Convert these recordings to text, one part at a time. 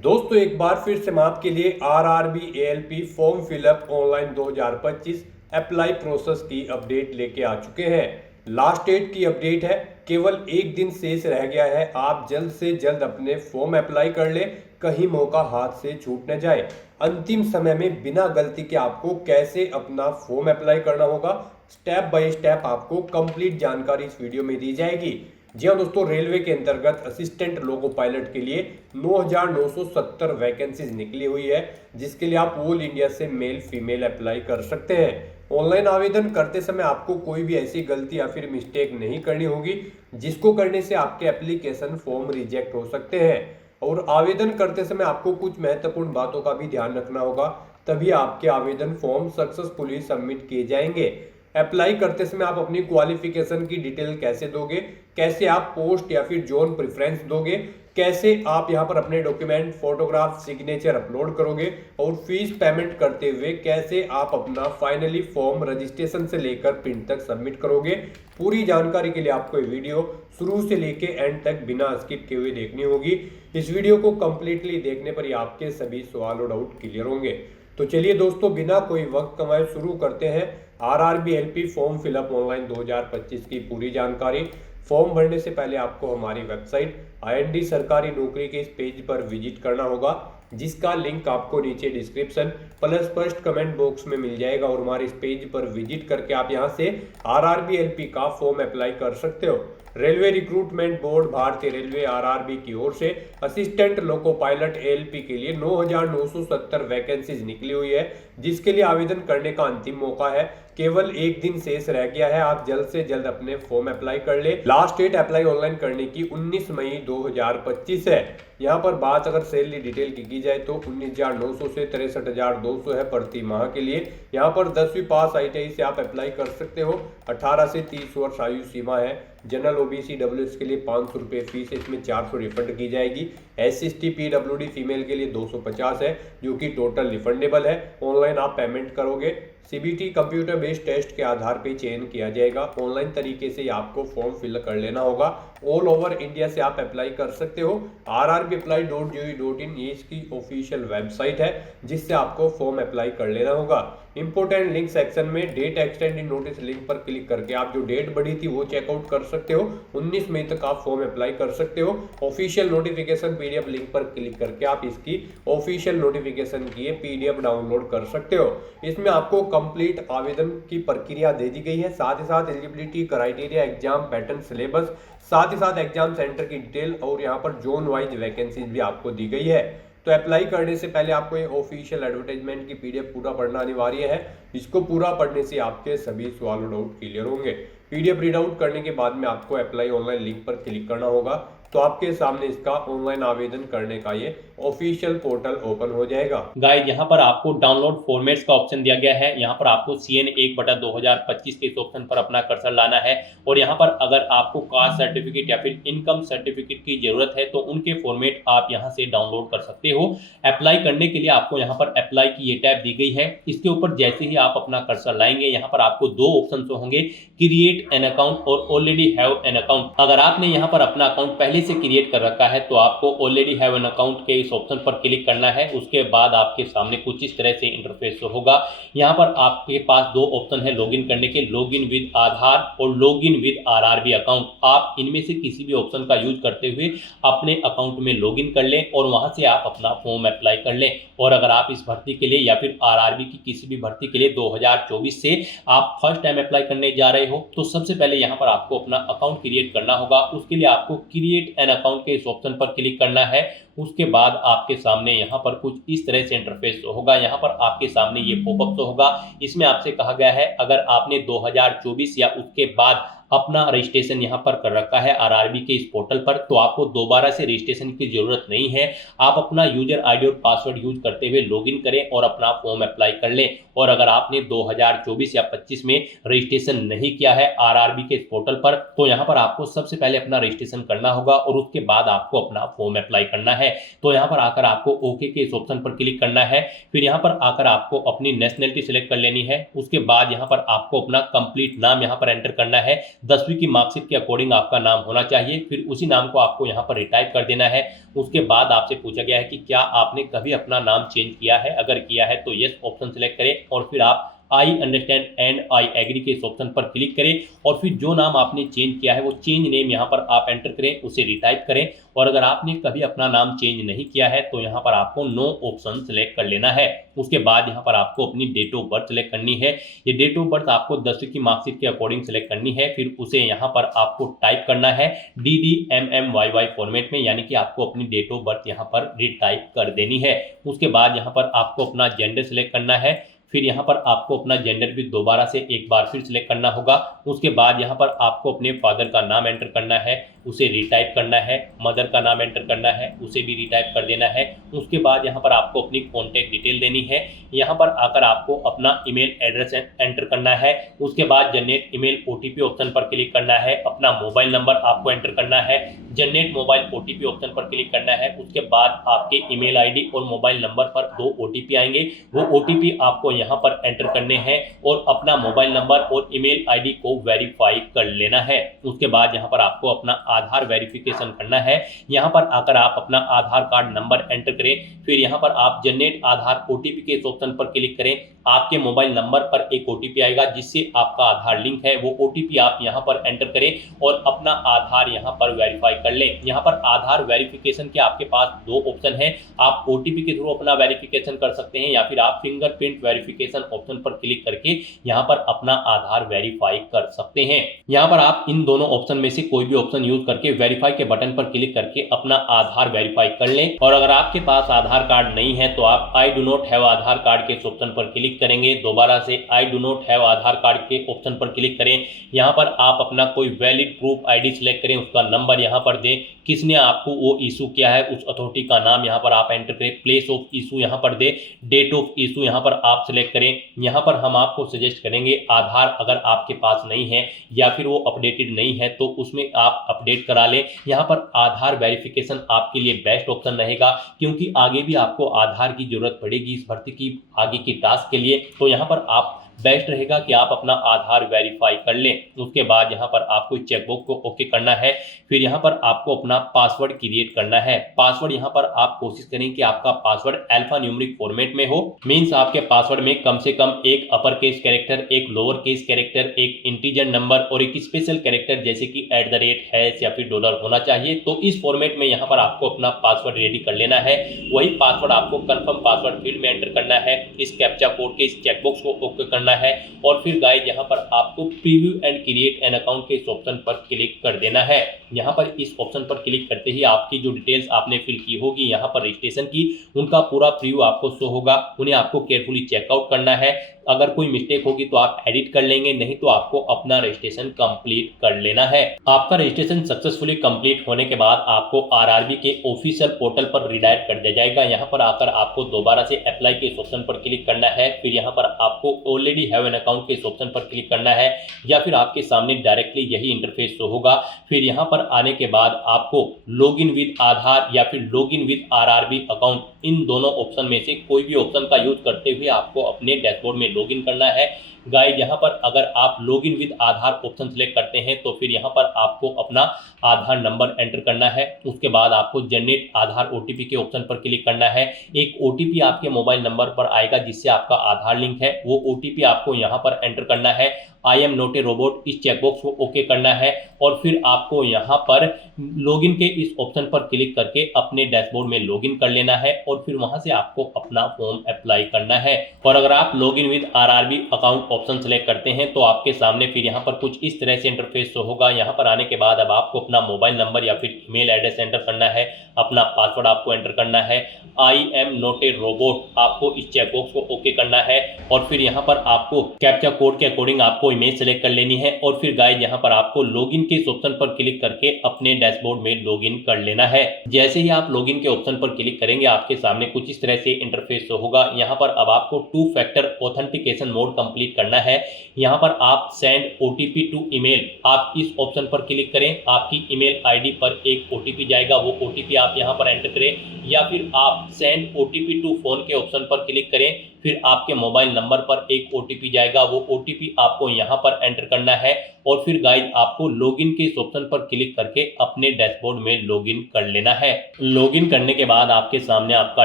दोस्तों एक बार फिर से मैं आपके लिए RRB ALP form fill up online 2025 apply process की अपडेट लेके आ चुके हैं। लास्ट डेट की अपडेट है, केवल एक दिन शेष रह गया है। आप जल्द से जल्द अपने फॉर्म अप्लाई कर ले, कहीं मौका हाथ से छूट न जाए। अंतिम समय में बिना गलती के आपको कैसे अपना फॉर्म अप्लाई करना होगा, स्टेप बाय स्टेप आपको कंप्लीट जानकारी इस वीडियो में दी जाएगी। जी हाँ दोस्तों, रेलवे के अंतर्गत असिस्टेंट लोको पायलट के लिए 9,970 वैकेंसीज निकली हुई है, जिसके लिए आप ऑल इंडिया से मेल फीमेल अप्लाई कर सकते हैं। ऑनलाइन आवेदन करते समय आपको कोई भी ऐसी गलती या फिर मिस्टेक नहीं करनी होगी, जिसको करने से आपके एप्लीकेशन फॉर्म रिजेक्ट हो सकते हैं। और आवेदन करते समय आपको कुछ महत्वपूर्ण बातों का भी ध्यान रखना होगा, तभी आपके आवेदन फॉर्म सक्सेसफुली सबमिट किए जाएंगे। अप्लाई करते समय आप अपनी क्वालिफिकेशन की डिटेल कैसे दोगे, कैसे आप पोस्ट या फिर जोन प्रेफरेंस दोगे, कैसे आप यहां पर अपने डॉक्यूमेंट, फोटोग्राफ, सिग्नेचर अपलोड करोगे और फीस पेमेंट करते हुए कैसे आप अपना फाइनली फॉर्म रजिस्ट्रेशन से लेकर प्रिंट तक सबमिट करोगे। पूरी जानकारी के लिए आपको ये वीडियो शुरू से लेके एंड तक बिना स्किप किए हुए देखनी होगी। इस वीडियो को कंप्लीटली देखने पर ही आपके सभी सवाल और डाउट क्लियर होंगे। तो चलिए दोस्तों, बिना कोई वक्त कमाए शुरू करते हैं RRB LP form fill up online 2025 की पूरी जानकारी। फॉर्म भरने से पहले आपको हमारी वेबसाइट आईएनडी सरकारी नौकरी के इस पेज पर विजिट करना होगा, जिसका लिंक आपको नीचे description plus first comment box में मिल जाएगा। और हमारे इस पेज पर विजिट करके आप यहां से आरआरबी एलपी का फॉर्म अप्लाई कर सकते हो। रेलवे रिक्रूटमेंट बोर्ड भारतीय रेलवे आरआरबी की ओर से असिस्टेंट लोको पायलट एएलपी के लिए 9,970 वैकेंसीज निकली हुई है, जिसके लिए आवेदन करने का अंतिम मौका है। केवल एक दिन शेष रह गया है, आप जल्द से जल्द अपने फॉर्म अप्लाई कर ले। लास्ट डेट अप्लाई ऑनलाइन करने की 19 मई 2025 है। यहाँ पर बात अगर सैलरी डिटेल की जाए तो 19,900 से 63,200 है प्रति माह के लिए। यहाँ पर 10वीं पास आईटीआई से आप अप्लाई कर सकते हो। 18 से 30 वर्ष आयु सीमा है। जनरल ओबीसी डब्ल्यूएस के लिए 500 रुपये फीस है, इसमें 400 रिफंड की जाएगी। SC/ST पीडब्ल्यूडी फीमेल के लिए 250 है, जो कि टोटल रिफंडेबल है। ऑनलाइन आप पेमेंट करोगे। सीबीटी कंप्यूटर बेस्ड टेस्ट के आधार पर चयन किया जाएगा। ऑनलाइन तरीके से आपको फॉर्म फिल कर लेना होगा। ऑल ओवर इंडिया से आप अप्लाई कर सकते हो। rrbapply.gov.in ये इसकी ऑफिशियल वेबसाइट है, जिससे आपको फॉर्म अप्लाई कर लेना होगा। इंपोर्टेंट लिंक सेक्शन में डेट एक्सटेंडेड नोटिस लिंक पर क्लिक करके आप जो डेट बढ़ी थी वो चेकआउट कर सकते हो। 19 मई तक आप फॉर्म अप्लाई कर सकते हो। ऑफिशियल नोटिफिकेशन पीडीएफ लिंक पर क्लिक करके आप इसकी ऑफिशियल नोटिफिकेशन की पीडीएफ डाउनलोड कर सकते हो। इसमें आपको कंप्लीट आवेदन की प्रक्रिया दे दी गई है, साथ ही साथ eligibility criteria, exam pattern, syllabus, साथ ही साथ एग्जाम सेंटर की डिटेल और यहाँ पर जोन वाइज वैकेंसीज भी आपको दी गई है। तो अप्लाई करने से पहले आपको ये ऑफिशियल एडवर्टाइजमेंट की पीडीएफ पूरा पढ़ना अनिवार्य है। इसको पूरा पढ़ने से आपके सभी सवाल और डाउट क्लियर होंगे। पीडीएफ रीड आउट करने के बाद में आपको अप्लाई ऑनलाइन लिंक पर क्लिक करना होगा, तो आपके सामने इसका ऑनलाइन आवेदन करने का ये ऑफिशियल पोर्टल ओपन हो जाएगा। गाइस, यहाँ पर आपको डाउनलोड फॉर्मेट्स का ऑप्शन दिया गया है। यहाँ पर आपको CN 1/2025 के इस ऑप्शन पर अपना कर्सर लाना है। और यहाँ पर अगर आपको कास्ट सर्टिफिकेट या फिर इनकम सर्टिफिकेट की जरूरत है तो उनके फॉर्मेट आप यहाँ से डाउनलोड कर सकते हो। अप्लाई करने के लिए आपको यहाँ पर अप्लाई की ये टैब दी गई है। इसके ऊपर जैसे ही आप अपना कर्सर लाएंगे, यहाँ पर आपको दो ऑप्शन होंगे, क्रिएट एन अकाउंट और ऑलरेडी हैव एन अकाउंट। अगर आपने यहाँ पर अपना अकाउंट पहले से क्रिएट कर रखा है तो आपको ऑलरेडी हैव एन अकाउंट के इस ऑप्शन पर क्लिक करना है। उसके बाद आपके सामने कुछ इस तरह से इंटरफेस होगा। यहाँ पर आपके पास दो ऑप्शन है लॉगिन करने के, लॉगिन विद आधार और लॉगिन विद आरआरबी अकाउंट। आप इनमें से किसी भी ऑप्शन का यूज करते हुए अपने अकाउंट में लॉगिन कर लें और वहां से आप अपना फॉर्म अप्लाई कर लें। और अगर आप इस भर्ती के लिए या फिर आरआरबी की किसी भी भर्ती के लिए 2024 से आप फर्स्ट टाइम अप्लाई करने जा रहे हो तो सबसे पहले यहाँ पर आपको अपना अकाउंट क्रिएट करना होगा। उसके लिए आपको क्रिएट एन अकाउंट के इस ऑप्शन पर क्लिक करना है। उसके बाद आपके सामने यहाँ पर कुछ इस तरह से इंटरफेस होगा। यहाँ पर आपके सामने ये पॉपअप होगा। इसमें आपसे कहा गया है अगर आपने 2024 या उसके बाद अपना रजिस्ट्रेशन यहाँ पर कर रखा है आरआरबी के इस पोर्टल पर, तो आपको दोबारा से रजिस्ट्रेशन की जरूरत नहीं है। आप अपना यूजर आईडी और पासवर्ड यूज करते हुए लॉगिन करें और अपना फॉर्म अप्लाई कर लें। और अगर आपने 2024 या 25 में रजिस्ट्रेशन नहीं किया है आरआरबी के इस पोर्टल पर, तो यहाँ पर आपको सबसे पहले अपना रजिस्ट्रेशन करना होगा और उसके बाद आपको अपना फॉर्म अप्लाई करना है। तो यहाँ पर आकर आपको ओके के इस ऑप्शन पर क्लिक करना है। फिर यहाँ पर आकर आपको अपनी नेशनलिटी सिलेक्ट कर लेनी है। उसके बाद यहाँ पर आपको अपना कंप्लीट नाम यहाँ पर एंटर करना है। 10वीं की मार्कशीट के अकॉर्डिंग आपका नाम होना चाहिए। फिर उसी नाम को आपको यहाँ पर रिटाइप कर देना है। उसके बाद आपसे पूछा गया है कि क्या आपने कभी अपना नाम चेंज किया है, अगर किया है तो यस ऑप्शन सेलेक्ट करें और फिर आप I understand and I agree के इस ऑप्शन पर क्लिक करें और फिर जो नाम आपने चेंज किया है वो चेंज नेम यहाँ पर आप एंटर करें, उसे रिटाइप करें। और अगर आपने कभी अपना नाम चेंज नहीं किया है तो यहाँ पर आपको नो ऑप्शन सेलेक्ट कर लेना है। उसके बाद यहाँ पर आपको अपनी डेट ऑफ बर्थ सेलेक्ट करनी है। ये डेट ऑफ बर्थ आपको 10वीं की मार्कशीट के अकॉर्डिंग सेलेक्ट करनी है। फिर उसे यहाँ पर आपको टाइप करना है DDMMYY फॉर्मेट में, यानी कि आपको अपनी डेट ऑफ बर्थ यहाँ पर रिटाइप कर देनी है। उसके बाद यहाँ पर आपको अपना जेंडर सेलेक्ट करना है। फिर यहाँ पर आपको अपना जेंडर भी दोबारा से एक बार फिर सिलेक्ट करना होगा। उसके बाद यहाँ पर आपको अपने फादर का नाम एंटर करना है, उसे रिटाइप करना है। मदर का नाम एंटर करना है, उसे भी रिटाइप कर देना है। उसके बाद यहाँ पर आपको अपनी कॉन्टैक्ट डिटेल देनी है। यहाँ पर आकर आपको अपना ईमेल एड्रेस एंटर करना है। उसके बाद जनरेट ईमेल OTP ऑप्शन पर क्लिक करना है। अपना मोबाइल नंबर आपको एंटर करना है, जनरेट मोबाइल OTP ऑप्शन पर क्लिक करना है। उसके बाद आपके ईमेल ID और मोबाइल नंबर पर 2 OTP आएंगे, वो OTP आपको यहाँ पर एंटर करने हैं और अपना मोबाइल नंबर और ईमेल ID को वेरीफाई कर लेना है। उसके बाद यहाँ पर आपको अपना आधार वेरिफिकेशन करना है। यहाँ पर आकर आप अपना आधार कार्ड नंबर एंटर करें। फिर यहाँ पर आप जनरेट आधार OTP के इस ऑप्शन पर क्लिक करें। आपके मोबाइल नंबर पर एक OTP आएगा जिससे आपका आधार लिंक है, वो OTP आप यहाँ पर एंटर करें और अपना आधार यहाँ पर वेरीफाई कर लें। यहाँ पर आधार वेरिफिकेशन के आपके पास 2 ऑप्शन है। आप OTP के थ्रू अपना वेरिफिकेशन कर सकते हैं या फिर आप फिंगरप्रिंट वेरिफिकेशन ऑप्शन पर क्लिक करके यहाँ पर अपना आधार वेरीफाई कर सकते हैं। यहाँ पर आप इन दोनों ऑप्शन में से कोई भी ऑप्शन यूज करके वेरीफाई के बटन पर क्लिक करके अपना आधार वेरीफाई कर लें। और अगर आपके पास आधार कार्ड नहीं है तो आप I do not have Aadhaar card के ऑप्शन पर क्लिक करेंगे। दोबारा से I do not have Aadhaar card के ऑप्शन पर क्लिक करें। यहाँ पर आप अपना कोई वैलिड प्रूफ ID सिलेक्ट करें, उसका नंबर यहाँ पर दें, किसने आपको वो इशू किया है उस अथॉरिटी का नाम यहाँ पर आप एंटर करें, प्लेस ऑफ इशू यहाँ पर दे, डेट ऑफ इशू यहाँ पर आप सिलेक्ट करें। यहाँ पर हम आपको सजेस्ट करेंगे आधार अगर आपके पास नहीं है या फिर वो अपडेटेड नहीं है तो उसमें आप अपडेट करा लें। यहाँ पर आधार वेरिफिकेशन आपके लिए बेस्ट ऑप्शन रहेगा क्योंकि आगे भी आपको आधार की जरूरत पड़ेगी इस भर्ती की आगे की टास्क के लिए। तो यहाँ पर आप बेस्ट रहेगा कि आप अपना आधार वेरीफाई कर लें। उसके बाद यहाँ पर आपको चेकबॉक्स को ओके करना है। फिर यहाँ पर आपको अपना पासवर्ड क्रिएट करना है। पासवर्ड यहाँ पर आप कोशिश करें कि आपका पासवर्ड अल्फा न्यूमेरिक फॉर्मेट में हो, मींस आपके पासवर्ड में कम से कम एक अपर केस कैरेक्टर, एक लोअर केस कैरेक्टर, एक इंटीजर नंबर और एक स्पेशल कैरेक्टर जैसे कि @ या फिर डॉलर होना चाहिए। तो इस फॉर्मेट में यहाँ पर आपको अपना पासवर्ड रेडी कर लेना है। वही पासवर्ड आपको कंफर्म पासवर्ड फील्ड में एंटर करना है। इस कैप्चा कोड के इस चेकबॉक्स को ओके करना है और फिर गाइस यहाँ पर आपको preview and create an account के इस ऑप्शन पर क्लिक कर देना है। यहाँ पर इस ऑप्शन पर क्लिक करते ही आपकी जो डिटेल्स आपने फिल की होगी यहाँ पर रजिस्ट्रेशन की, उनका पूरा प्रीव्यू आपको शो होगा। उन्हें आपको केयरफुली चेकआउट करना है। अगर कोई मिस्टेक होगी तो आप एडिट कर लेंगे, नहीं तो आपको अपना रजिस्ट्रेशन कंप्लीट कर लेना है। आपका रजिस्ट्रेशन सक्सेसफुली कंप्लीट होने के बाद आपको RRB के ऑफिशियल पोर्टल पर रिडायरेक्ट कर दिया जाएगा। यहाँ पर आकर आपको दोबारा से अप्लाई के इस ऑप्शन पर क्लिक करना है। फिर यहाँ पर आपको ऑलरेडी हैव एन अकाउंट के इस ऑप्शन पर क्लिक करना है या फिर आपके सामने डायरेक्टली यही इंटरफेस शो होगा। फिर यहाँ पर आने के बाद आपको लॉगिन विद आधार या फिर लॉगिन विद RRB अकाउंट, इन दोनों ऑप्शन में से कोई भी ऑप्शन का यूज करते हुए आपको अपने डैशबोर्ड में लॉगिन करना है। गाइड यहाँ पर अगर आप login with Aadhaar option select करते हैं तो फिर यहाँ पर आपको अपना आधार नंबर एंटर करना है। उसके बाद आपको जनरेट आधार OTP के ऑप्शन पर क्लिक करना है। एक OTP आपके मोबाइल नंबर पर आएगा जिससे आपका आधार लिंक है, वो OTP आपको यहाँ पर एंटर करना है। I am not a robot इस चेकबॉक्स को ओके करना है और फिर आपको यहाँ पर लॉगिन के इस ऑप्शन पर क्लिक करके अपने डैशबोर्ड में लॉगिन कर लेना है और फिर वहां से आपको अपना फॉर्म अप्लाई करना है। और अगर आप login with RRB account option select करते हैं तो आपके सामने फिर यहाँ पर कुछ इस तरह से इंटरफेस होगा। यहाँ पर आने के बाद अब आपको अपना मोबाइल नंबर या फिर ईमेल एड्रेस एंटर करना है, अपना पासवर्ड आपको एंटर करना है। I am not a robot आपको इस चेकबॉक्स को ओके करना है और फिर यहाँ पर आपको कैप्चा कोड के अकॉर्डिंग आपको इमेज सेलेक्ट कर लेनी है और फिर गाइस यहाँ पर आपको लॉगिन के इस ऑप्शन पर क्लिक करके अपने डैशबोर्ड में लॉगिन कर लेना है। जैसे ही आप लॉगिन के ऑप्शन पर क्लिक करेंगे आपके सामने कुछ इस तरह से इंटरफेस होगा। यहाँ पर अब आपको 2 फैक्टर ऑथेंटिकेशन मोड कंप्लीट करना है। यहाँ पर आप सेंड OTP टू ईमेल, आप इस ऑप्शन पर क्लिक करें। आपकी ईमेल ID पर एक OTP जाएगा, वो OTP आप यहाँ पर एंटर करें या फिर आप सेंड OTP टू फोन के ऑप्शन पर क्लिक करें। फिर आपके मोबाइल नंबर पर एक OTP जाएगा, वो OTP आपको यहाँ पर एंटर करना है और फिर गाइज आपको लॉगिन के इस ऑप्शन पर क्लिक करके अपने डैशबोर्ड में लॉगिन कर लेना है। लॉगिन करने के बाद आपके सामने आपका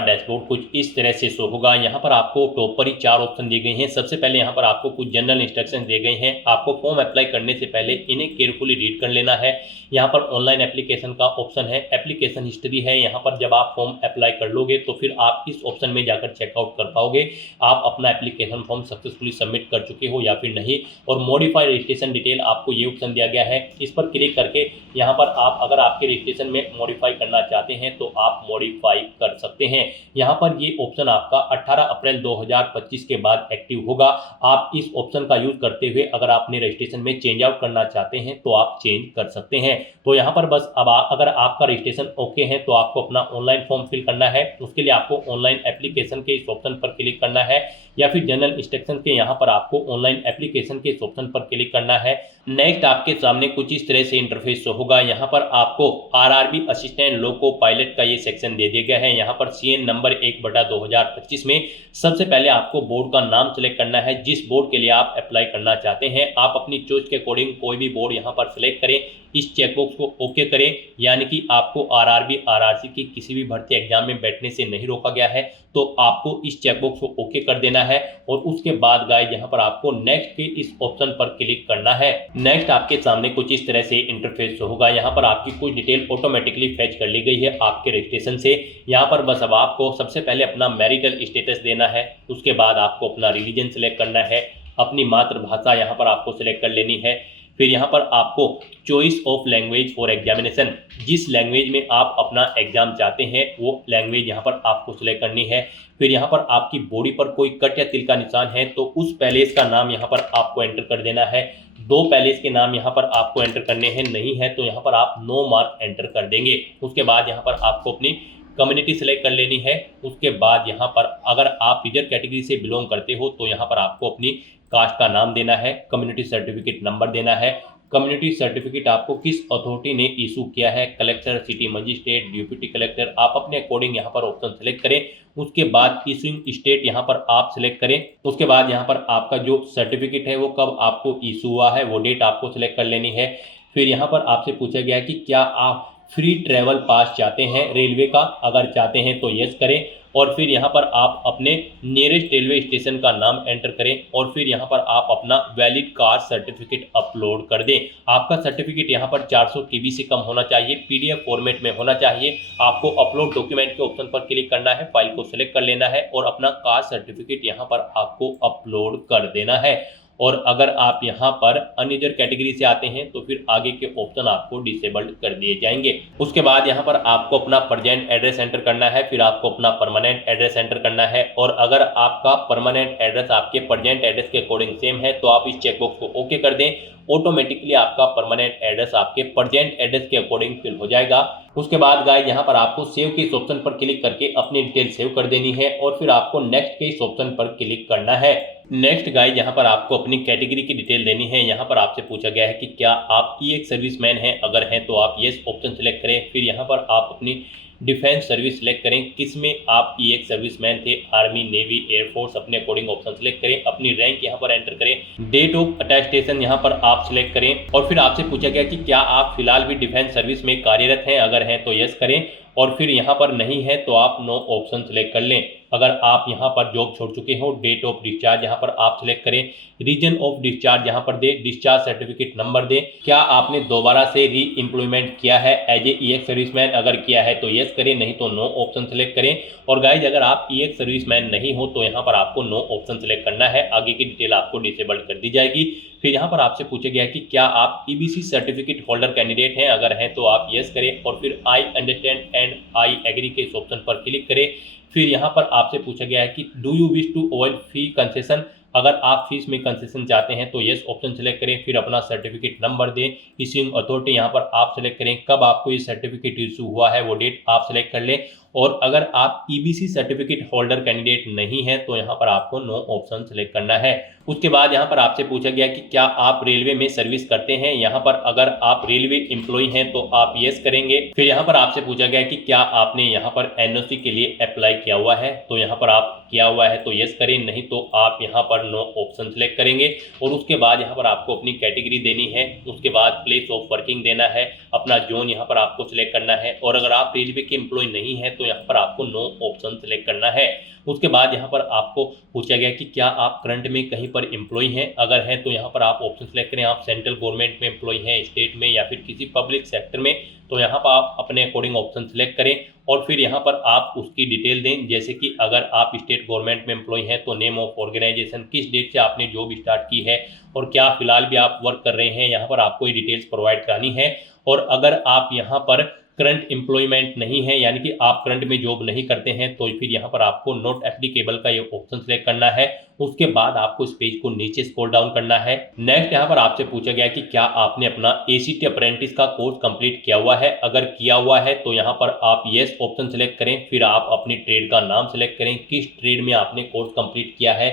डैशबोर्ड कुछ इस तरह से शो होगा। यहाँ पर आपको टॉप पर ही 4 ऑप्शन दिए गए हैं। सबसे पहले यहाँ पर आपको कुछ जनरल इंस्ट्रक्शन दिए गए हैं। आपको फॉर्म अप्लाई करने से पहले इन्हें केयरफुली रीड कर लेना है। यहाँ पर ऑनलाइन एप्लीकेशन का ऑप्शन है, एप्लीकेशन हिस्ट्री है। यहाँ पर जब आप फॉर्म अप्लाई कर लोगे तो फिर आप इस ऑप्शन में जाकर चेकआउट कर पाओगे आप अपना एप्लीकेशन फॉर्म सक्सेसफुली सबमिट कर चुके हो या फिर नहीं। और मॉडिफाई रजिस्ट्रेशन डिटेल आपको ये ऑप्शन दिया गया है, इस पर क्लिक करके यहाँ पर आप अगर आपके रजिस्ट्रेशन में मॉडिफाई करना चाहते हैं तो आप मॉडिफाई कर सकते हैं। यहाँ पर ये ऑप्शन आपका 18 अप्रैल 2025 के बाद एक्टिव होगा। आप इस ऑप्शन का यूज करते हुए अगर आपने रजिस्ट्रेशन में चेंज आउट करना चाहते हैं तो आप चेंज कर सकते हैं। तो यहाँ पर बस अब अगर आपका रजिस्ट्रेशन ओके है तो आपको अपना ऑनलाइन फॉर्म फिल करना है। उसके लिए आपको ऑनलाइन एप्लीकेशन के इस ऑप्शन पर क्लिक करना है या फिर जनरल इंस्ट्रक्शन के यहाँ पर आपको ऑनलाइन एप्लीकेशन के इस ऑप्शन पर क्लिक करना है। नेक्स्ट आपके सामने कुछ इस तरह से इंटरफेस शो होगा। यहाँ पर आपको RRB असिस्टेंट लोको पायलट का ये सेक्शन दे दिया गया है। यहाँ पर CN नंबर 1/2025 में सबसे पहले आपको बोर्ड का नाम सेलेक्ट करना है जिस बोर्ड के लिए आप अप्लाई करना चाहते हैं। आप अपनी चॉइस के अकॉर्डिंग कोई भी बोर्ड यहाँ पर सिलेक्ट करें, इस चेकबॉक्स को ओके करें, यानी कि आपको RRB RRC की किसी भी भर्ती एग्जाम में बैठने से नहीं रोका गया है, तो आपको इस चेकबॉक्स को ओके कर देना है। और उसके बाद गाइस यहाँ पर आपको नेक्स्ट के इस ऑप्शन पर क्लिक करना है। नेक्स्ट आपके सामने कुछ इस तरह से इंटरफेस होगा। यहाँ पर आपकी कुछ डिटेल ऑटोमेटिकली फेच कर ली गई है आपके रजिस्ट्रेशन से। यहाँ पर बस अब आपको सबसे पहले अपना मैरिटल स्टेटस देना है, उसके बाद आपको अपना रिलीजन सेलेक्ट करना है, अपनी मातृभाषा यहाँ पर आपको सिलेक्ट कर लेनी है। फिर यहाँ पर आपको choice of language for examination, जिस लैंग्वेज में आप अपना एग्जाम चाहते हैं वो लैंग्वेज यहाँ पर आपको सिलेक्ट करनी है। फिर यहाँ पर आपकी बॉडी पर कोई कट या तिल का निशान है तो उस पैलेस का नाम यहाँ पर आपको एंटर कर देना है। 2 पैलेस के नाम यहाँ पर आपको एंटर करने हैं, नहीं है तो यहाँ पर आप नो मार्क एंटर कर देंगे। उसके बाद यहाँ पर आपको अपनी कम्युनिटी सेलेक्ट कर लेनी है। उसके बाद यहाँ पर अगर आप रिजर्व कैटेगरी से बिलोंग करते हो तो यहाँ पर आपको अपनी कास्ट का नाम देना है, कम्युनिटी सर्टिफिकेट नंबर देना है। कम्युनिटी सर्टिफिकेट आपको किस अथॉरिटी ने इशू किया है, collector, city magistrate, deputy collector, आप अपने अकॉर्डिंग यहाँ पर ऑप्शन सेलेक्ट करें। उसके बाद इशूइंग स्टेट यहाँ पर आप सिलेक्ट करें। उसके बाद यहाँ पर आपका जो सर्टिफिकेट है वो कब आपको इशू हुआ है वो डेट आपको सिलेक्ट कर लेनी है। फिर यहाँ पर आपसे पूछा गया है कि क्या आप फ्री ट्रैवल पास चाहते हैं रेलवे का, अगर चाहते हैं तो यस करें। और फिर यहाँ पर आप अपने नियरेस्ट रेलवे स्टेशन का नाम एंटर करें और फिर यहाँ पर आप अपना वैलिड कास्ट सर्टिफिकेट अपलोड कर दें। आपका सर्टिफिकेट यहाँ पर 400 KB से कम होना चाहिए, PDF फॉर्मेट में होना चाहिए। आपको अपलोड डॉक्यूमेंट के ऑप्शन पर क्लिक करना है, फाइल को सिलेक्ट कर लेना है और अपना कास्ट सर्टिफिकेट यहाँ पर आपको अपलोड कर देना है। और अगर आप यहाँ पर अनरिजर्व कैटेगरी से आते हैं तो फिर आगे के ऑप्शन आपको डिसेबल्ड कर दिए जाएंगे। उसके बाद यहाँ पर आपको अपना प्रेजेंट एड्रेस एंटर करना है, फिर आपको अपना परमानेंट एड्रेस एंटर करना है। और अगर आपका परमानेंट एड्रेस आपके प्रेजेंट एड्रेस के अकॉर्डिंग सेम है तो आप इस चेकबॉक्स को ओके कर दें। ऑटोमेटिकली आपका परमानेंट एड्रेस आपके प्रेजेंट एड्रेस के अकॉर्डिंग फिल हो जाएगा। उसके बाद गाइस यहाँ पर आपको सेव के इस ऑप्शन पर क्लिक करके अपनी डिटेल सेव कर देनी है और फिर आपको नेक्स्ट के इस ऑप्शन पर क्लिक करना है। नेक्स्ट गाइस यहाँ पर आपको अपनी कैटेगरी की डिटेल देनी है। यहाँ पर आपसे पूछा गया है कि क्या आप EX सर्विसमैन हैं, अगर हैं तो आप यस ऑप्शन सेलेक्ट करें। फिर यहाँ पर आप अपनी डिफेंस सर्विस सेलेक्ट करें, किसमें आप EX सर्विसमैन थे, आर्मी, नेवी, एयरफोर्स, अपने अकॉर्डिंग ऑप्शन सेलेक्ट करें। अपनी रैंक यहाँ पर एंटर करें, डेट ऑफ अटेस्टेशन यहाँ पर आप सिलेक्ट करें। और फिर आपसे पूछा गया कि क्या आप फिलहाल भी डिफेंस सर्विस में कार्यरत हैं, अगर हैं तो यस करें और फिर यहाँ पर नहीं है तो आप नो ऑप्शन सेलेक्ट कर लें। अगर आप यहाँ पर जॉब छोड़ चुके हो, डेट ऑफ डिस्चार्ज यहाँ पर आप सिलेक्ट करें, रीजन ऑफ डिस्चार्ज यहाँ पर दें, डिस्चार्ज सर्टिफिकेट नंबर दें। क्या आपने दोबारा से री एम्प्लॉयमेंट किया है एज ए EX सर्विसमैन, अगर किया है तो यस करें, नहीं तो नो ऑप्शन सेलेक्ट करें। और गाइज अगर आप EX सर्विसमैन नहीं हो तो यहाँ पर आपको नो ऑप्शन सेलेक्ट करना है, आगे की डिटेल आपको डिसेबल्ड कर दी जाएगी। फिर यहाँ पर आपसे पूछा गया कि क्या आप EBC सर्टिफिकेट होल्डर कैंडिडेट हैं, अगर हैं तो आप यस करें और फिर I understand and I agree के इस ऑप्शन पर क्लिक करें। फिर यहाँ पर आपसे पूछा गया है कि do you wish to avoid fee concession, अगर आप फीस में कंसेशन चाहते हैं तो यस ऑप्शन सेलेक्ट करें। फिर अपना सर्टिफिकेट नंबर दें, इश्यूइंग अथॉरिटी यहाँ पर आप सेलेक्ट करें, कब आपको ये सर्टिफिकेट इशू हुआ है वो डेट आप सेलेक्ट कर लें। और अगर आप ईबीसी सर्टिफिकेट होल्डर कैंडिडेट नहीं है तो यहाँ पर आपको नो ऑप्शन सेलेक्ट करना है। उसके बाद यहाँ पर आपसे पूछा गया कि क्या आप रेलवे में सर्विस करते हैं। यहाँ पर अगर आप रेलवे एम्प्लॉय हैं तो आप यस करेंगे। फिर यहाँ पर आपसे पूछा गया कि क्या आपने यहाँ पर एनओसी के लिए अप्लाई किया हुआ है, तो यहाँ पर आप किया हुआ है तो यस करें, नहीं तो आप यहाँ पर नो ऑप्शन सेलेक्ट करेंगे। और उसके बाद यहाँ पर आपको अपनी कैटेगरी देनी है, उसके बाद प्लेस ऑफ वर्किंग देना है, अपना जोन यहाँ पर आपको सिलेक्ट करना है। और अगर आप रेलवे के एम्प्लॉय नहीं है तो यहाँ पर आपको नो ऑप्शन सेलेक्ट करना है। उसके बाद यहाँ पर आपको पूछा गया कि क्या आप करंट में कहीं पर एम्प्लॉय हैं, अगर हैं तो यहाँ पर आप ऑप्शन सेलेक्ट करें। आप सेंट्रल गवर्नमेंट में एम्प्लॉय हैं, स्टेट में या फिर किसी पब्लिक सेक्टर में, तो यहाँ पर आप अपने अकॉर्डिंग ऑप्शन सेलेक्ट करें और फिर यहाँ पर आप उसकी डिटेल दें। जैसे कि अगर आप स्टेट गवर्नमेंट में एम्प्लॉय हैं तो नेम ऑफ ऑर्गेनाइजेशन, किस डेट से आपने जॉब स्टार्ट की है और क्या फिलहाल भी आप वर्क कर रहे हैं, यहाँ पर आपको ये डिटेल्स प्रोवाइड करानी है। और अगर आप यहाँ पर करंट एम्प्लॉयमेंट नहीं है, यानी कि आप करंट में जॉब नहीं करते हैं, तो फिर यहाँ पर आपको नॉट एप्लीकेबल का ये ऑप्शन सेलेक्ट करना है। उसके बाद आपको इस पेज को नीचे स्क्रॉल डाउन करना है। नेक्स्ट यहाँ पर आपसे पूछा गया कि क्या आपने अपना एसीटी अप्रेंटिस का कोर्स कंप्लीट किया हुआ है। अगर किया हुआ है तो यहाँ पर आप यस ऑप्शन सेलेक्ट करें। फिर आप अपनी ट्रेड का नाम सेलेक्ट करें, किस ट्रेड में आपने कोर्स कंप्लीट किया है,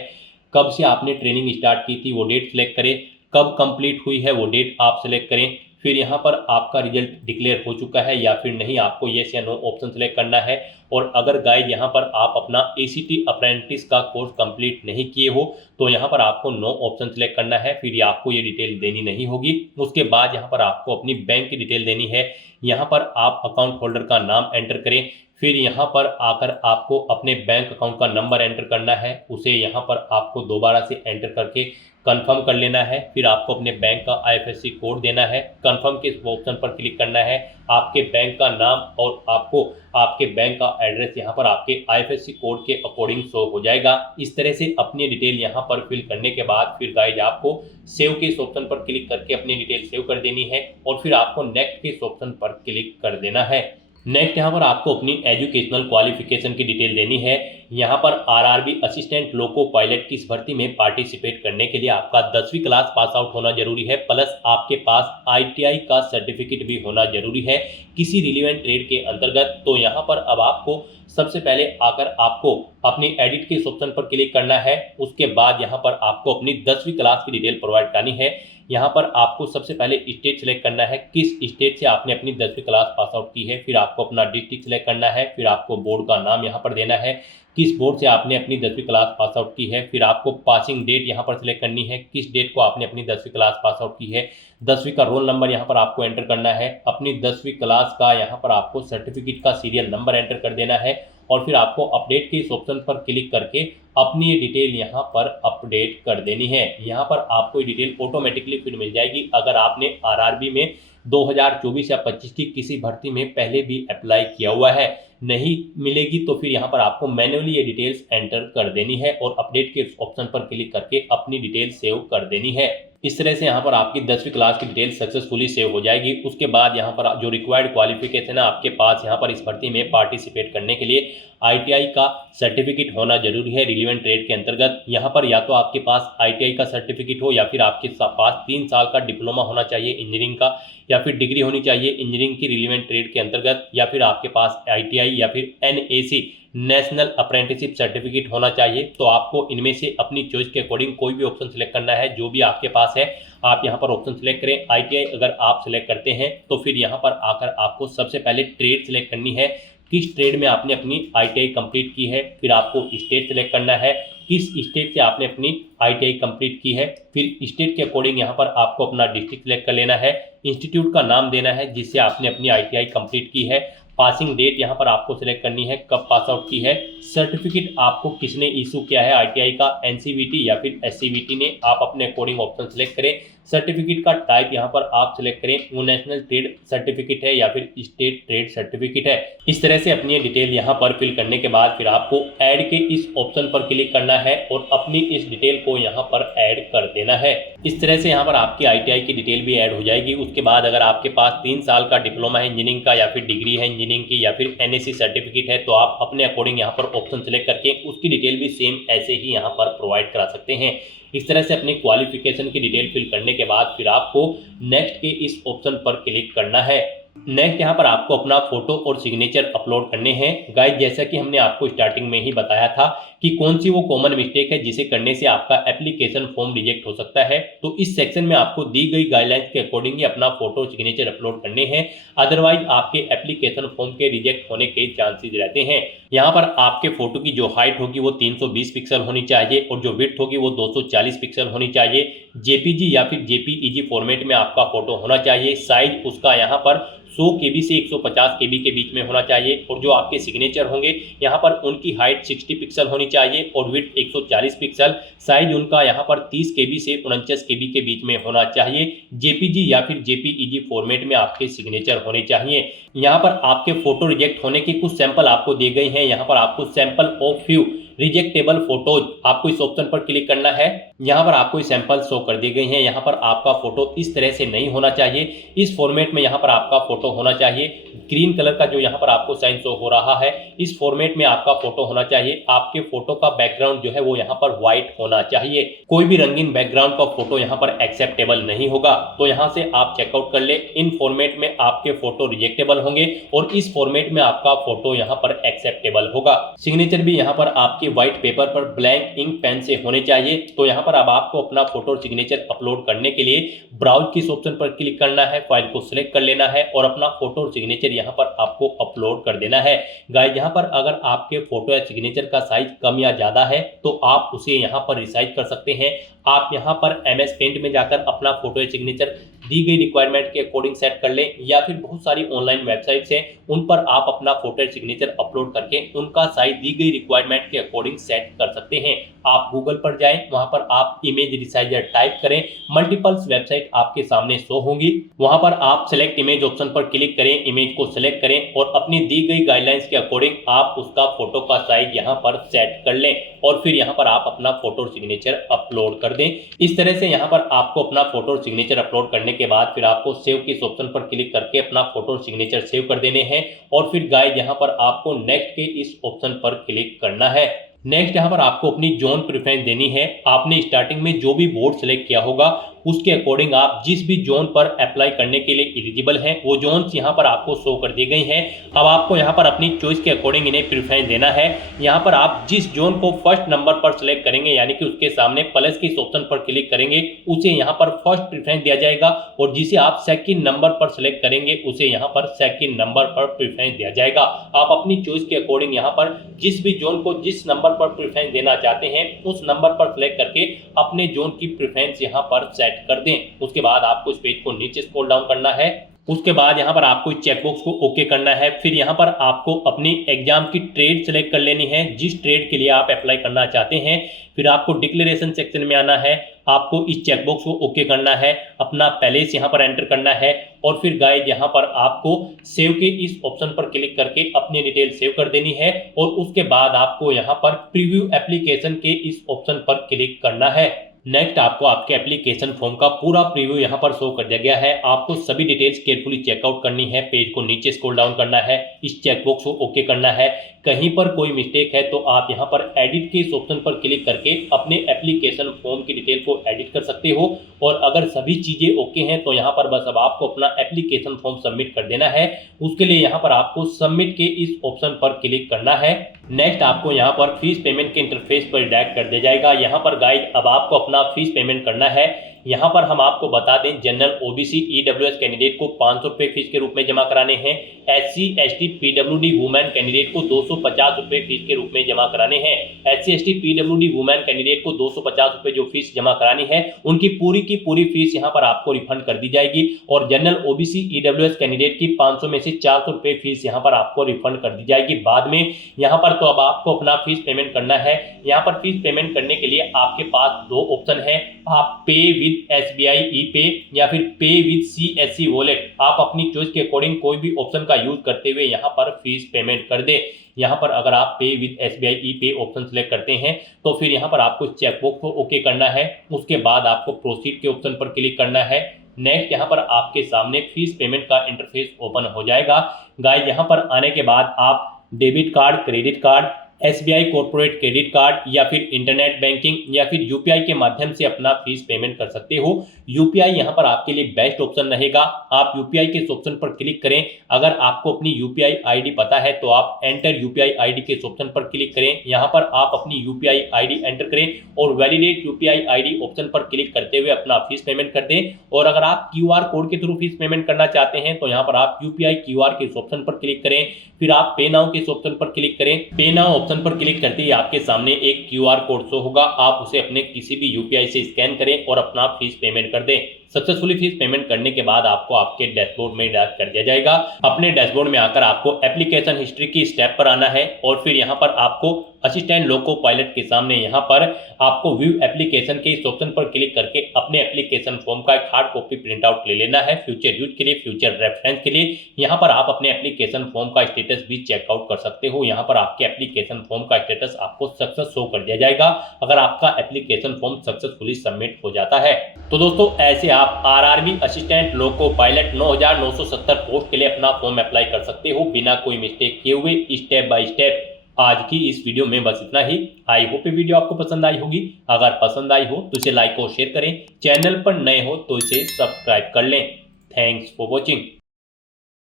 कब से आपने ट्रेनिंग स्टार्ट की थी वो डेट सेलेक्ट करें, कब कंप्लीट हुई है वो डेट आप सेलेक्ट करें। फिर यहाँ पर आपका रिजल्ट डिक्लेयर हो चुका है या फिर नहीं, आपको येस या नो ऑप्शन सेलेक्ट करना है। और अगर गाइज यहाँ पर आप अपना एसीटी अप्रेंटिस का कोर्स कंप्लीट नहीं किए हो तो यहाँ पर आपको नो ऑप्शन सेलेक्ट करना है। फिर आपको ये डिटेल देनी नहीं होगी। उसके बाद यहाँ पर आपको अपनी बैंक की डिटेल देनी है। यहाँ पर आप अकाउंट होल्डर का नाम एंटर करें। फिर यहाँ पर आकर आपको अपने बैंक अकाउंट का नंबर एंटर करना है, उसे यहाँ पर आपको दोबारा से एंटर करके कंफर्म कर लेना है। फिर आपको अपने बैंक का आईएफएससी कोड देना है, कंफर्म के ऑप्शन पर क्लिक करना है। आपके बैंक का नाम और आपको आपके बैंक का एड्रेस यहाँ पर आपके आईएफएससी कोड के अकॉर्डिंग शो हो जाएगा। इस तरह से अपनी डिटेल यहाँ पर फिल करने के बाद फिर गाइज आपको सेव के इस ऑप्शन पर क्लिक करके अपनी डिटेल सेव कर देनी है और फिर आपको नेक्स्ट के इस ऑप्शन पर क्लिक कर देना है। नेक्स्ट यहाँ पर आपको अपनी एजुकेशनल क्वालिफिकेशन की डिटेल देनी है। यहाँ पर आरआरबी असिस्टेंट लोको पायलट की इस भर्ती में पार्टिसिपेट करने के लिए आपका 10वीं क्लास पास आउट होना जरूरी है, प्लस आपके पास आईटीआई का सर्टिफिकेट भी होना जरूरी है किसी रिलेवेंट ट्रेड के अंतर्गत। तो यहाँ पर अब आपको सबसे पहले आकर आपको अपनी एडिट के इस ऑप्शन पर क्लिक करना है। उसके बाद यहाँ पर आपको अपनी 10वीं क्लास की डिटेल प्रोवाइड करनी है। यहाँ पर आपको सबसे पहले स्टेट सेलेक्ट करना है, किस स्टेट से आपने अपनी 10वीं क्लास पास आउट की है। फिर आपको अपना डिस्ट्रिक्ट सेलेक्ट करना है। फिर आपको बोर्ड का नाम यहाँ पर देना है, किस बोर्ड से आपने अपनी 10वीं क्लास पास आउट की है। फिर आपको पासिंग डेट यहाँ पर सिलेक्ट करनी है, किस डेट को आपने अपनी 10वीं क्लास पास आउट की है। 10वीं का रोल नंबर यहाँ पर आपको एंटर करना है। अपनी 10वीं क्लास का यहाँ पर आपको सर्टिफिकेट का सीरियल नंबर एंटर कर देना है और फिर आपको अपडेट के इस ऑप्शन पर क्लिक करके अपनी ये डिटेल यहाँ पर अपडेट कर देनी है। यहाँ पर आपको ये डिटेल ऑटोमेटिकली फिर मिल जाएगी। अगर आपने आरआरबी में 2024 या 25 की किसी भर्ती में पहले भी अप्लाई किया हुआ है, नहीं मिलेगी तो फिर यहाँ पर आपको मैन्युअली ये डिटेल्स एंटर कर देनी है और अपडेट के ऑप्शन पर क्लिक करके अपनी डिटेल सेव कर देनी है। इस तरह से यहाँ पर आपकी 10वीं क्लास की डिटेल सक्सेसफुली सेव हो जाएगी। उसके बाद यहाँ पर जो रिक्वायर्ड क्वालिफिकेशन है आपके पास यहाँ पर इस भर्ती में पार्टिसिपेट करने के लिए आईटीआई का सर्टिफिकेट होना जरूरी है रिलेवेंट ट्रेड के अंतर्गत। यहाँ पर या तो आपके पास आईटीआई का सर्टिफिकेट हो या फिर आपके पास 3 साल का डिप्लोमा होना चाहिए इंजीनियरिंग का, या फिर डिग्री होनी चाहिए इंजीनियरिंग की रिलेवेंट ट्रेड के अंतर्गत, या फिर आपके पास आईटीआई या फिर एनएसी नेशनल अप्रेंटिसशिप सर्टिफिकेट होना चाहिए। तो आपको इनमें से अपनी चॉइस के अकॉर्डिंग कोई भी ऑप्शन सेलेक्ट करना है, जो भी आपके पास है आप यहाँ पर ऑप्शन सेलेक्ट करें। आईटीआई अगर आप सेलेक्ट करते हैं तो फिर यहाँ पर आकर आपको सबसे पहले ट्रेड सेलेक्ट करनी है, किस ट्रेड में आपने अपनी आईटीआई कंप्लीट की है। फिर आपको स्टेट सेलेक्ट करना है, किस स्टेट से आपने अपनी आईटीआई कंप्लीट की है। फिर स्टेट के अकॉर्डिंग यहाँ पर आपको अपना डिस्ट्रिक्ट सेलेक्ट कर लेना है, इंस्टीट्यूट का नाम देना है जिससे आपने अपनी आईटीआई कंप्लीट की है, पासिंग डेट यहाँ पर आपको सिलेक्ट करनी है, कब पास आउट की है, सर्टिफिकेट आपको किसने इशू किया है आईटीआई का, एनसीवीटी या फिर एससीवीटी ने, आप अपने अकॉर्डिंग ऑप्शन सेलेक्ट करें। सर्टिफिकेट का टाइप यहाँ पर आप सिलेक्ट करें, वो नेशनल ट्रेड सर्टिफिकेट है या फिर स्टेट ट्रेड सर्टिफिकेट है। इस तरह से अपनी डिटेल यहाँ पर फिल करने के बाद फिर आपको ऐड के इस ऑप्शन पर क्लिक करना है और अपनी इस डिटेल को यहाँ पर ऐड कर देना है। इस तरह से यहाँ पर आपकी आईटीआई की डिटेल भी ऐड हो जाएगी। उसके बाद अगर आपके पास 3 साल का डिप्लोमा है इंजीनियरिंग का या फिर डिग्री है इंजीनियरिंग की या फिर एनएसी सर्टिफिकेट है, तो आप अपने अकॉर्डिंग यहाँ पर ऑप्शन सेलेक्ट करके उसकी डिटेल भी सेम ऐसे ही यहाँ पर प्रोवाइड करा सकते हैं। इस तरह से अपनी क्वालिफिकेशन की डिटेल फिल करने के बाद फिर आपको नेक्स्ट के इस ऑप्शन पर क्लिक करना है। नेक्स्ट यहाँ पर आपको अपना फोटो और सिग्नेचर अपलोड करने हैं। गाइस जैसा कि हमने आपको स्टार्टिंग में ही बताया था कि कौन सी वो कॉमन मिस्टेक है जिसे करने से आपका एप्लीकेशन फॉर्म रिजेक्ट हो सकता है, तो इस सेक्शन में आपको दी गई गाइडलाइंस के अकॉर्डिंग ही अपना फोटो सिग्नेचर अपलोड करने हैं, अदरवाइज आपके एप्लीकेशन फॉर्म के रिजेक्ट होने के चांसेस रहते हैं। यहाँ पर आपके फोटो की जो हाइट होगी वो 320 पिक्सल होनी चाहिए और जो विड्थ होगी वो 240 पिक्सल होनी चाहिए। जेपीजी या फिर जेपीईजी फॉर्मेट में आपका फोटो होना चाहिए। साइज उसका यहाँ पर 100 KB से 150 KB के बीच में होना चाहिए और जो आपके सिग्नेचर होंगे यहाँ पर उनकी हाइट 60 पिक्सल होनी चाहिए और विड्थ 140 पिक्सल। साइज उनका यहाँ पर 30 KB से 49 KB के बीच में होना चाहिए। जेपीजी या फिर जेपीईजी फॉर्मेट में आपके सिग्नेचर होने चाहिए। यहाँ पर आपके फोटो रिजेक्ट होने के कुछ सैंपल आपको दिए गए हैं। यहाँ पर आपको सैंपल ऑफ फ्यू रिजेक्टेबल फोटोज, आपको इस ऑप्शन पर क्लिक करना है। यहाँ पर आपको सैंपल शो कर दिए गए हैं। यहाँ पर आपका फोटो इस तरह से नहीं होना चाहिए। इस फॉर्मेट में यहाँ पर आपका फोटो होना चाहिए। ग्रीन कलर का जो यहाँ पर आपको साइन शो हो रहा है, इस फॉर्मेट में आपका फोटो होना चाहिए। आपके फोटो का बैकग्राउंड जो है वो यहाँ पर व्हाइट होना चाहिए। कोई भी रंगीन बैकग्राउंड का फोटो यहाँ पर एक्सेप्टेबल नहीं होगा। तो यहाँ से आप चेकआउट कर ले। इन फॉर्मेट में आपके फोटो रिजेक्टेबल होंगे और इस फॉर्मेट में आपका फोटो यहाँ पर एक्सेप्टेबल होगा। सिग्नेचर भी यहाँ पर आपके व्हाइट पेपर पर ब्लैंक इंक पेन से होने चाहिए। तो यहाँ पर अब आपको अपना फोटो सिग्नेचर अपलोड करने के लिए ब्राउज किस ऑप्शन पर क्लिक करना है, फाइल को सिलेक्ट कर लेना है और अपना फोटो सिग्नेचर यहाँ पर आपको अपलोड कर देना है। गाइस यहाँ पर अगर आपके फोटो या सिग्नेचर का साइज कम या ज्यादा है तो आप उसे यहाँ पर रिसाइज कर सकते हैं। आप यहाँ पर MS पेंट में जाकर अपना फोटो या सिग्नेचर दी गई रिक्वायरमेंट के अकॉर्डिंग सेट कर लें, या फिर बहुत सारी ऑनलाइन वेबसाइट्स हैं उन पर आप अपना फोटो या सिग्नेचर अपलोड करके उनका साइज दी गई रिक्वायरमेंट के अकॉर्डिंग सेट कर सकते हैं। आप गूगल पर जाएं, वहां पर आप इमेज रिसाइजर टाइप करें, मल्टीपल्स वेबसाइट आपके सामने शो होंगी। वहां पर आप सिलेक्ट इमेज ऑप्शन पर क्लिक करें, इमेज को सिलेक्ट करें और अपनी दी गई गाइडलाइंस के अकॉर्डिंग आप उसका फोटो का साइज यहाँ पर सेट कर लें और फिर यहाँ पर आप अपना फोटो सिग्नेचर अपलोड कर दें। इस तरह से यहाँ पर आपको अपना फोटो सिग्नेचर अपलोड करने के बाद फिर आपको सेव के इस ऑप्शन पर क्लिक करके अपना फोटो सिग्नेचर सेव कर देने हैं और फिर गाइस यहाँ पर आपको नेक्स्ट के इस ऑप्शन पर क्लिक करना है। नेक्स्ट यहाँ पर आपको अपनी जोन प्रेफरेंस देनी है। आपने स्टार्टिंग में जो भी बोर्ड सेलेक्ट किया होगा उसके अकॉर्डिंग आप जिस भी जोन पर अप्लाई करने के लिए एलिजिबल हैं वो जोन्स यहाँ पर आपको शो कर दी गई हैं। अब आपको यहाँ पर अपनी चॉइस के अकॉर्डिंग इन्हें प्रेफरेंस देना है। यहाँ पर आप जिस जोन को फर्स्ट नंबर पर सिलेक्ट करेंगे, यानी कि उसके सामने प्लस के इस ऑप्शन पर क्लिक करेंगे, उसे यहाँ पर फर्स्ट प्रेफरेंस दिया जाएगा और जिसे आप सेकंड नंबर पर सिलेक्ट करेंगे उसे यहाँ पर सेकंड नंबर पर प्रेफरेंस दिया जाएगा। आप अपनी चॉइस के अकॉर्डिंग यहाँ पर जिस भी जोन को जिस नंबर पर प्रेफरेंस देना चाहते हैं उस नंबर पर सिलेक्ट करके अपने जोन की प्रेफरेंस यहाँ पर सेट कर दें। उसके बाद आपको इस पेज को नीचे स्क्रॉल डाउन करना है। उसके बाद यहाँ पर आपको इस चेकबॉक्स को ओके करना है। फिर यहाँ पर आपको अपनी एग्जाम की ट्रेड सेलेक्ट कर लेनी है, जिस ट्रेड के लिए आप अप्लाई करना चाहते हैं। फिर आपको डिक्लेरेशन सेक्शन में आना है, आपको इस चेकबॉक्स को ओके करना है, अपना पैलेस यहाँ पर एंटर करना है और फिर गाइस यहाँ पर आपको सेव के इस ऑप्शन पर क्लिक करके अपनी डिटेल सेव कर देनी है और उसके बाद आपको यहाँ पर प्रीव्यू एप्लीकेशन के इस ऑप्शन पर क्लिक करना है। नेक्स्ट आपको आपके एप्लीकेशन फॉर्म का पूरा प्रीव्यू यहाँ पर शो कर दिया गया है। आपको सभी डिटेल्स केयरफुली चेकआउट करनी है, पेज को नीचे स्क्रॉल डाउन करना है, इस चेकबॉक्स को ओके करना है। कहीं पर कोई मिस्टेक है तो आप यहाँ पर एडिट के इस ऑप्शन पर क्लिक करके अपने एप्लीकेशन फॉर्म की डिटेल को एडिट कर सकते हो और अगर सभी चीजें ओके हैं तो यहाँ पर बस अब आपको अपना एप्लीकेशन फॉर्म सबमिट कर देना है। उसके लिए यहाँ पर आपको सबमिट के इस ऑप्शन पर क्लिक करना है। नेक्स्ट आपको यहाँ पर फीस पेमेंट के इंटरफेस पर डायरेक्ट कर दिया जाएगा। यहाँ पर गाइड अब आपको अपना फीस पेमेंट करना है। यहाँ पर हम आपको बता दें, जनरल OBC EWS कैंडिडेट को 500 रुपये फीस के रूप में जमा कराने हैं। SC ST PWD women candidate को 250 रुपये फीस के रूप में जमा कराने हैं। SC ST PWD women candidate को 250 रुपये जो फीस जमा करानी है उनकी पूरी की पूरी फीस यहाँ पर आपको रिफंड कर दी जाएगी और जनरल OBC EWS कैंडिडेट की 500 में से 400 रुपये फीस यहाँ पर आपको रिफंड कर दी जाएगी बाद में। यहाँ पर तो अब आपको अपना फीस पेमेंट करना है। यहाँ पर फीस पेमेंट करने के लिए आपके पास दो ऑप्शन है, आप पे विद SBI ePay या फिर पे विद CSC वॉलेट। आप अपनी चॉइस के अकॉर्डिंग कोई भी ऑप्शन का यूज करते हुए यहाँ पर फीस पेमेंट कर दे। यहाँ पर अगर आप पे with SBI ePay option select करते हैं तो फिर यहाँ पर आपको चेकबॉक्स को ओके करना है। उसके बाद आपको प्रोसीड के ऑप्शन पर क्लिक करना है। नेक्स्ट यहाँ पर आपके सामने फीस पेमेंट का इंटरफेस ओपन हो जाएगा। गाइस यहाँ पर आने के बाद आप debit card, credit card, SBI corporate credit card या फिर इंटरनेट बैंकिंग या फिर UPI के माध्यम से अपना फीस पेमेंट कर सकते हो। UPI यहाँ पर आपके लिए बेस्ट ऑप्शन रहेगा। आप UPI के इस ऑप्शन पर क्लिक करें। अगर आपको अपनी UPI ID पता है तो आप एंटर UPI ID के इस ऑप्शन पर क्लिक करें। यहाँ पर आप अपनी UPI ID एंटर करें और वैलिडेट UPI ID ऑप्शन पर क्लिक करते हुए अपना फीस पेमेंट कर दें। और अगर आप QR कोड के थ्रू फीस पेमेंट करना चाहते हैं तो यहाँ पर आप UPI QR के इस ऑप्शन पर क्लिक करें। फिर आप पे नाउ के इस ऑप्शन पर क्लिक करें। पे नाउ ऑप्शन पर क्लिक करते ही आपके सामने एक QR कोड शो होगा। आप उसे अपने किसी भी UPI से स्कैन करें और अपना फीस पेमेंट कर दें। सक्सेसफुली फीस पेमेंट करने के बाद आपको आपके डैशबोर्ड में डायरेक्ट कर दिया जाएगा। अपने डैशबोर्ड में आकर आपको एप्लीकेशन हिस्ट्री की स्टेप पर आना है और फिर यहाँ पर आपको असिस्टेंट लोको पायलट के सामने यहाँ पर आपको व्यू एप्लीकेशन के इस ऑप्शन पर क्लिक करके अपने एप्लीकेशन फॉर्म का एक हार्ड कॉपी प्रिंट आउट ले लेना है फ्यूचर यूज के लिए, फ्यूचर रेफरेंस के लिए। यहाँ पर आप अपने एप्लीकेशन फॉर्म का स्टेटस भी चेकआउट कर सकते हो। यहाँ पर आपके एप्लीकेशन फॉर्म का स्टेटस आपको सक्सेस शो कर दिया जाएगा अगर आपका एप्लीकेशन फॉर्म सक्सेसफुली सबमिट हो जाता है। तो दोस्तों ऐसे आप RRB assistant loco pilot 9970 post के लिए अपना फॉर्म अप्लाई कर सकते हो बिना कोई मिस्टेक किए हुए, स्टेप बाय स्टेप। आज की इस वीडियो में बस इतना ही। आई होप ये वीडियो आपको पसंद आई होगी। अगर पसंद आई हो तो इसे लाइक और शेयर करें। चैनल पर नए हो तो इसे सब्सक्राइब कर लें। Thanks for watching.